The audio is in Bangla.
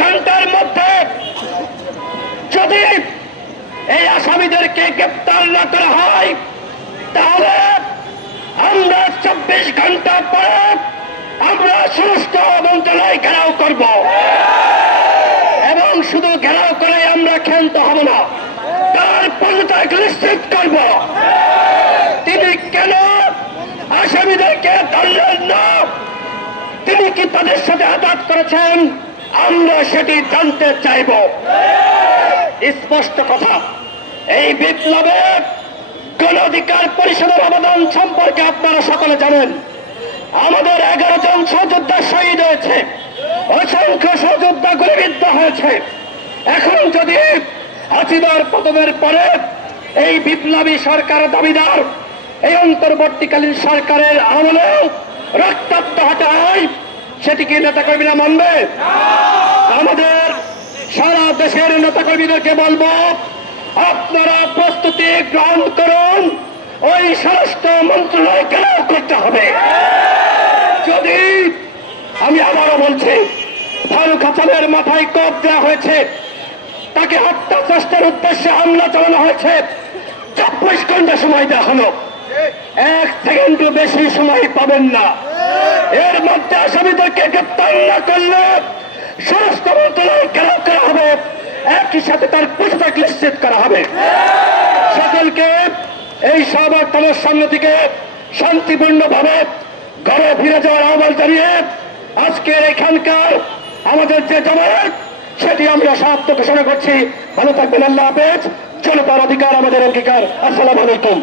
ঘন্টার মধ্যে যদি এই আসামিদেরকে গ্রেপ্তার না করা হয় তাহলে আমরা 24 ঘন্টা পরে আমরা স্বরাষ্ট্র মন্ত্রণালয় ঘেরাও করব এবং শুধু ঘেরাও করে আমরা ক্ষান্ত হব না, তার পদত্যাগ নিশ্চিত করব। তিনি কেন আসামিদেরকে ধরলেন না, তিনি কি তাদের সাথে আঘাত করেছেন, আমরা সেটি জানতে চাইব। স্পষ্ট কথা, এই বিপ্লবে গণ অধিকার পরিষদের অবদান সম্পর্কে আপনারা সকলে জানেন। আমাদের 11 জন সহযোদ্ধা শহীদ হয়েছে, অসংখ্য সহযোদ্ধা গুলিবিদ্ধ হয়েছে। এখন যদি হাসিনার পতনের পরে এই বিপ্লবী সরকার দাবিদার এই অন্তর্বর্তীকালীন সরকারের আমলেও রক্তাক্ত হতে হয়, সেটি কি নেতাকর্মীরা মানবে? আমাদের সারা দেশের নেতাকর্মীদেরকে বলবো, আপনারা প্রস্তুতি গ্রহণ করুন, ওই স্বরাষ্ট্র মন্ত্রণালয় ঘেরাও করতে হবে। যদি আমি আবারও বলছি, ফারুক হাসানের মাথায় কোপ দেওয়া হয়েছে, তাকে হত্যা চেষ্টার উদ্দেশ্যে হামলা চালানো হয়েছে, 24 ঘন্টা সময় দেওয়া হলো, 1 সেকেন্ডও বেশি সময় পাবেন না। এর মধ্যে আসামিদেরকে গ্রেপ্তার না করলে স্বরাষ্ট্র মন্ত্রণালয় ঘেরাও করা হবে, একই সাথে তার পদত্যাগ নিশ্চিত করা হবে। সকলকে এই সমাবর্তনের সামনে থেকে শান্তিপূর্ণভাবে ঘরে ফিরে যাওয়ার আহ্বান জানিয়ে আজকের এখানকার আমাদের যে জমায়েত সেটি আমরা সমাপ্ত ঘোষণা করছি। ভালো থাকবেন, আল্লাহ হাফেজ। জনতার অধিকার আমাদের অঙ্গীকার। আসসালামু আলাইকুম।